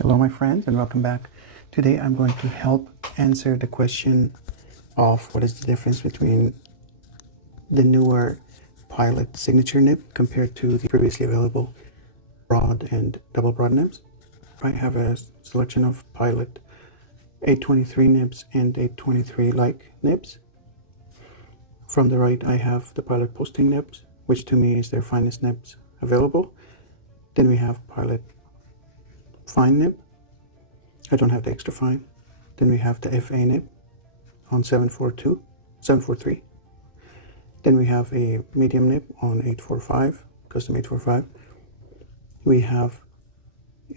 Hello my friends and welcome back. Today I'm going to help answer the question of what is the difference between the newer Pilot Signature Nib compared to the previously available broad and double broad nibs. I have a selection of Pilot 823 nibs and 823 like nibs. From the right I have the Pilot Posting nibs, which to me is their finest nibs available. Then we have Pilot Fine nib. I don't have the extra fine. Then we have the FA nib on 743. Then we have a medium nib on 845, custom 845. We have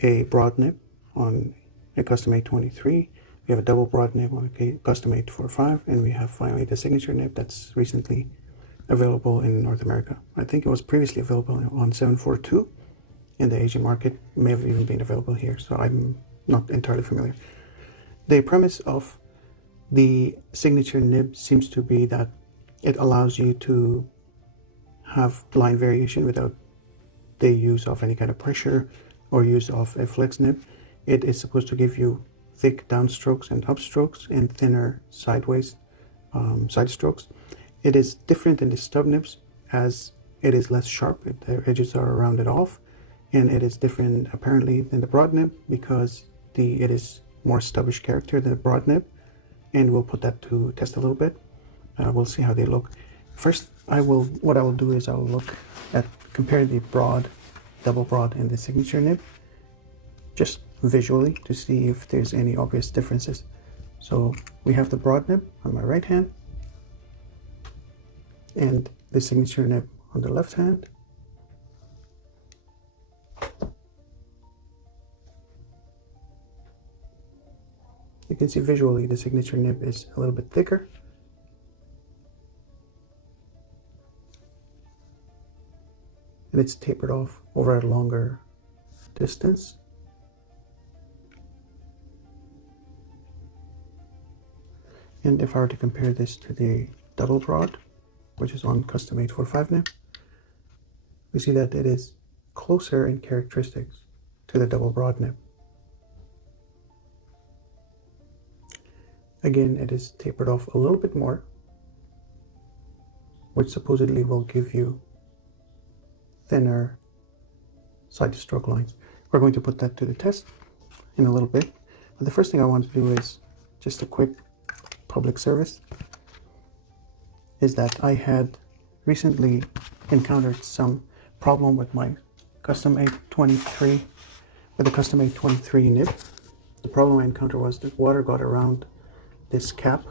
a broad nib on a custom 823. We have a double broad nib on a custom 845, and we have finally the signature nib that's recently available in North America. I think it was previously available on 742 in the Asian market, may have even been available here, so I'm not entirely familiar. The premise of the signature nib seems to be that it allows you to have line variation without the use of any kind of pressure or use of a flex nib. It is supposed to give you thick downstrokes and upstrokes and thinner sideways side strokes. It is different in the stub nibs as it is less sharp, the edges are rounded off, and it is different apparently than the broad nib because it is more stubbish character than the broad nib, and we'll put that to test a little bit. We'll see how they look. First, what I will do is I will compare the broad, double broad, and the signature nib, just visually to see if there's any obvious differences. So we have the broad nib on my right hand, and the signature nib on the left hand. You can see visually the signature nib is a little bit thicker. And it's tapered off over a longer distance. And if I were to compare this to the double broad, which is on custom 845 nib, we see that it is closer in characteristics to the double broad nib. Again, it is tapered off a little bit more, which supposedly will give you thinner side stroke lines. We're going to put that to the test in a little bit. But the first thing I want to do is just a quick public service, is that I had recently encountered some problem with my custom 823, with the custom 823 nib. The problem I encountered was that water got around this cap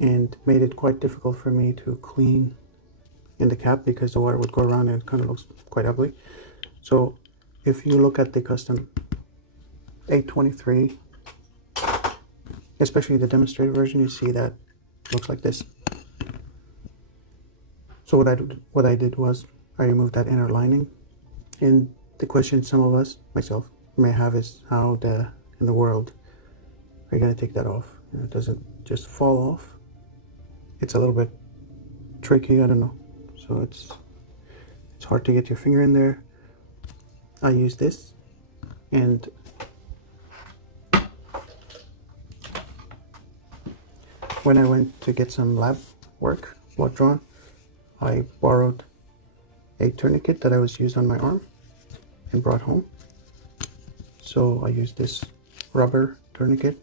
and made it quite difficult for me to clean in the cap because the water would go around and it kind of looks quite ugly. So if you look at the custom 823, especially the demonstrated version, you see that it looks like this. So what I did was I removed that inner lining, and the question some of us, myself, may have is how in the world are you going to take that off? It doesn't just fall off. It's a little bit tricky, I don't know. So it's hard to get your finger in there. I use this, and when I went to get some lab work, blood drawn, I borrowed a tourniquet that I was used on my arm and brought home. So I used this rubber tourniquet.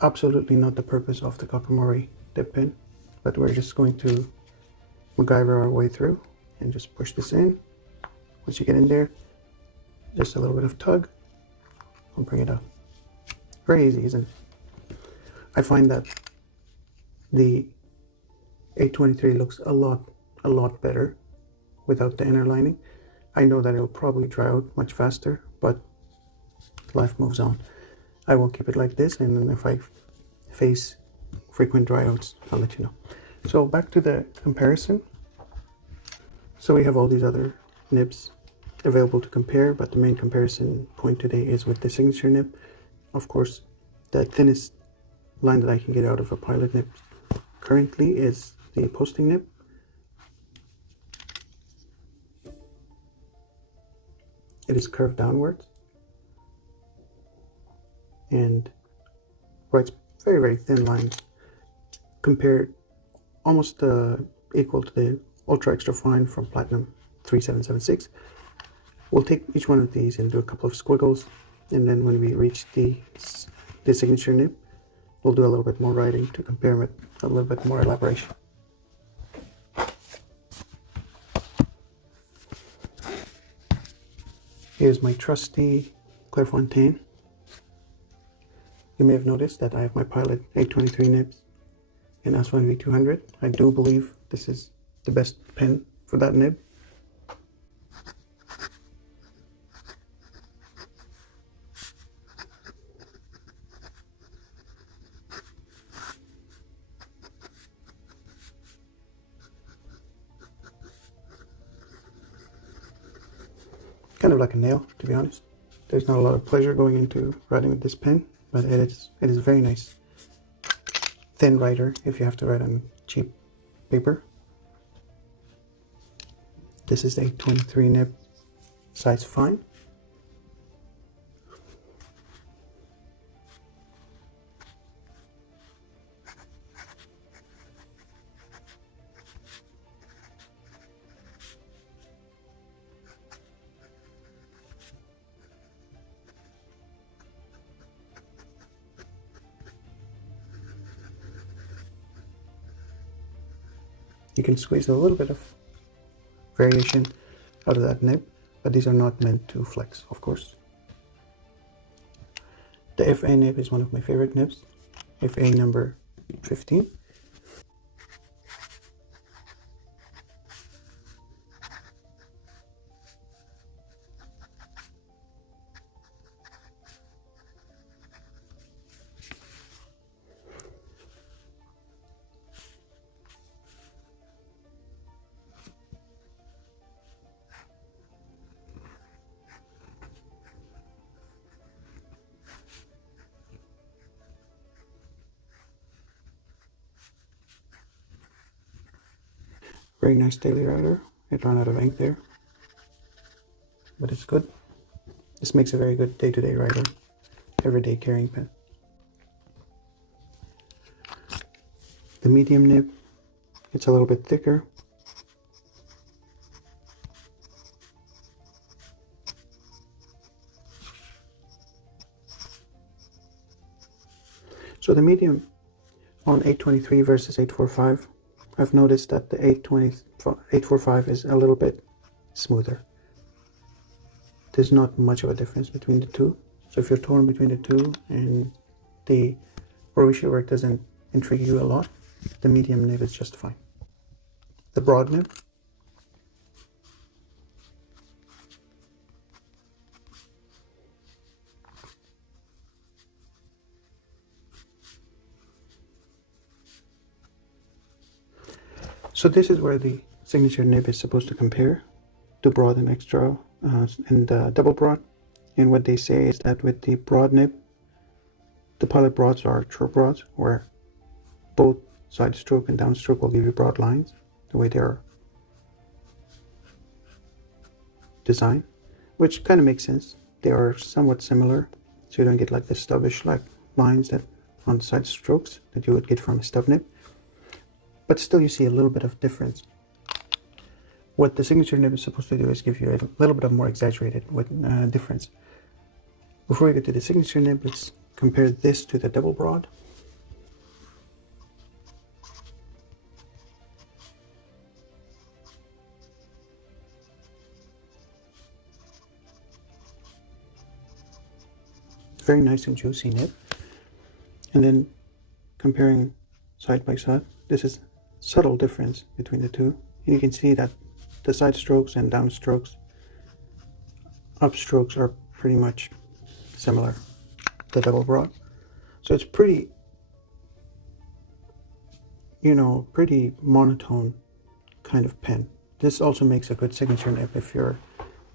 Absolutely not the purpose of the Kakamori dip pin, but we're just going to MacGyver our way through and just push this in. Once you get in there, just a little bit of tug and bring it out. Very easy, isn't it? I find that the 823 looks a lot better without the inner lining. I know that it'll probably dry out much faster, but life moves on. I will keep it like this, and then if I face frequent dryouts, I'll let you know. So back to the comparison. So we have all these other nibs available to compare, but the main comparison point today is with the signature nib. Of course, the thinnest line that I can get out of a Pilot nib currently is the posting nib. it is curved downwards and writes very, very thin lines compared almost equal to the Ultra Extra Fine from Platinum 3776. We'll take each one of these and do a couple of squiggles, and then when we reach the Signature Nib, we'll do a little bit more writing to compare with a little bit more elaboration. Here's my trusty Clairefontaine. You may have noticed that I have my Pilot 823 nibs in S1 V200. I do believe this is the best pen for that nib. Kind of like a nail, to be honest. There's not a lot of pleasure going into writing with this pen, but it is very nice. Thin writer if you have to write on cheap paper. This is a 23 nib size fine. You can squeeze a little bit of variation out of that nib, but these are not meant to flex, of course. The FA nib is one of my favorite nibs, FA number 15. Very nice daily writer. It ran out of ink there, but it's good. This makes a very good day-to-day writer, everyday carrying pen. The medium nib, it's a little bit thicker. So the medium on 823 versus 845, I've noticed that the 845 is a little bit smoother. There's not much of a difference between the two. So if you're torn between the two and the Mauritia work doesn't intrigue you a lot, the medium nib is just fine. The broad nib, so this is where the Signature Nib is supposed to compare to broad and extra and double broad. And what they say is that with the broad nib, the Pilot broads are true broads, where both side stroke and downstroke will give you broad lines, the way they are designed, which kind of makes sense. They are somewhat similar, so you don't get like the stubbish like lines that on side strokes that you would get from a stub nib. But still you see a little bit of difference. What the Signature Nib is supposed to do is give you a little bit of more exaggerated difference. Before we get to the Signature Nib, let's compare this to the double broad. Very nice and juicy nib. And then comparing side by side, this is subtle difference between the two. And you can see that the side strokes and down strokes, upstrokes are pretty much similar, the double broad. So it's pretty, pretty monotone kind of pen. This also makes a good signature nib if you're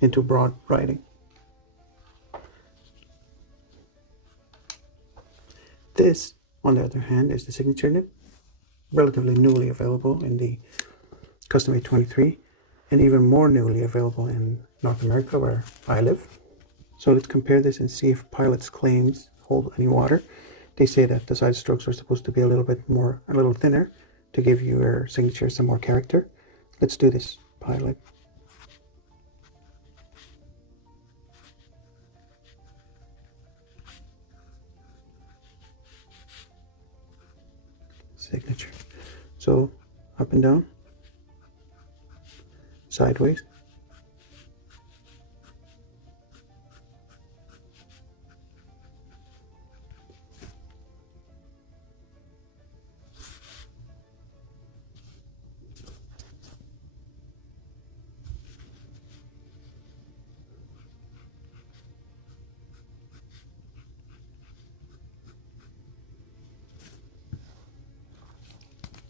into broad writing. This, on the other hand, is the Signature Nib, relatively newly available in the Custom 823, and even more newly available in North America, where I live. So let's compare this and see if Pilot's claims hold any water. They say that the side strokes are supposed to be a little thinner to give your signature some more character. Let's do this. Pilot. Signature. So up and down, sideways,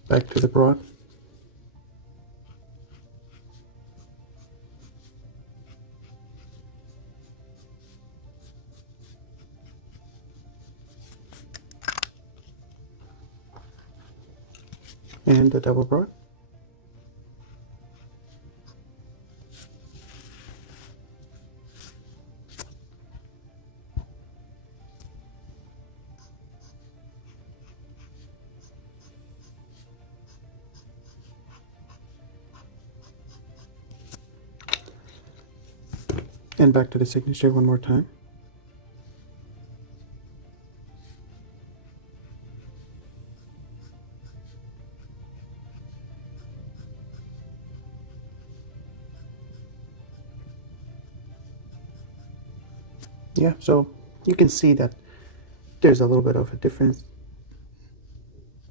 back to the broad. And the double broad. And back to the signature one more time. Yeah, so you can see that there's a little bit of a difference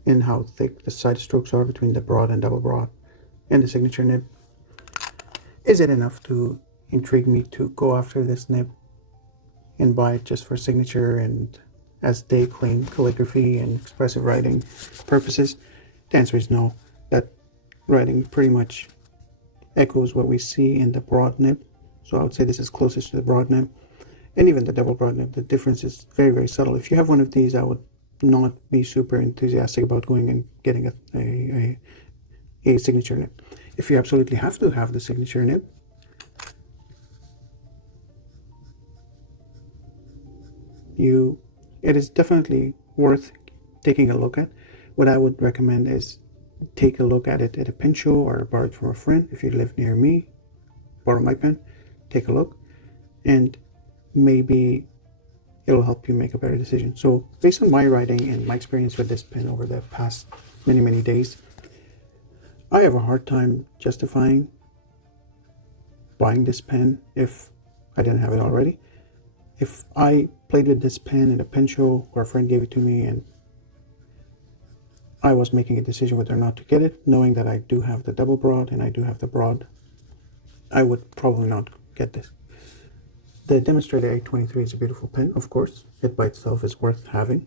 in how thick the side strokes are between the broad and double broad and the signature nib. Is it enough to intrigue me to go after this nib and buy it just for signature and, as they claim, calligraphy and expressive writing purposes? The answer is no. That writing pretty much echoes what we see in the broad nib. So I would say this is closest to the broad nib. And even the double broad nib, the difference is very, very subtle. If you have one of these, I would not be super enthusiastic about going and getting a signature nib. If you absolutely have to have the signature nib, it is definitely worth taking a look at. What I would recommend is take a look at it at a pen show or borrow it from a friend. If you live near me, borrow my pen, take a look, and maybe it'll help you make a better decision. So based on my writing and my experience with this pen over the past many days, I have a hard time justifying buying this pen if I didn't have it already. If I played with this pen at a pen show or a friend gave it to me and I was making a decision whether or not to get it, knowing that I do have the double broad and I do have the broad, I would probably not get this. The Demonstrator 823 is a beautiful pen, of course. It by itself is worth having.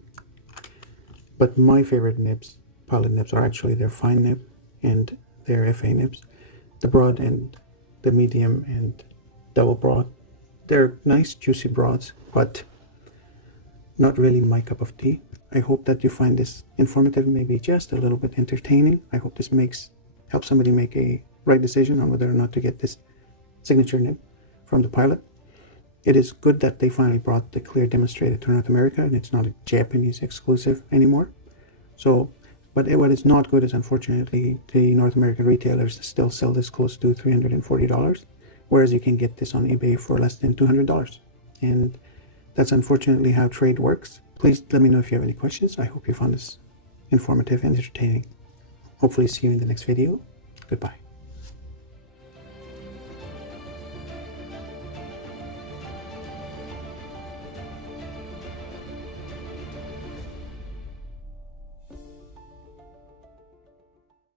But my favorite nibs, Pilot nibs, are actually their fine nib and their FA nibs. The broad and the medium and double broad. They're nice, juicy broads, but not really my cup of tea. I hope that you find this informative, maybe just a little bit entertaining. I hope this helps somebody make a right decision on whether or not to get this signature nib from the Pilot. It is good that they finally brought the clear Demonstrator to North America and it's not a Japanese exclusive anymore. So, but what is not good is, unfortunately, the North American retailers still sell this close to $340, whereas you can get this on eBay for less than $200. And that's unfortunately how trade works. Please let me know if you have any questions. I hope you found this informative and entertaining. Hopefully see you in the next video. Goodbye.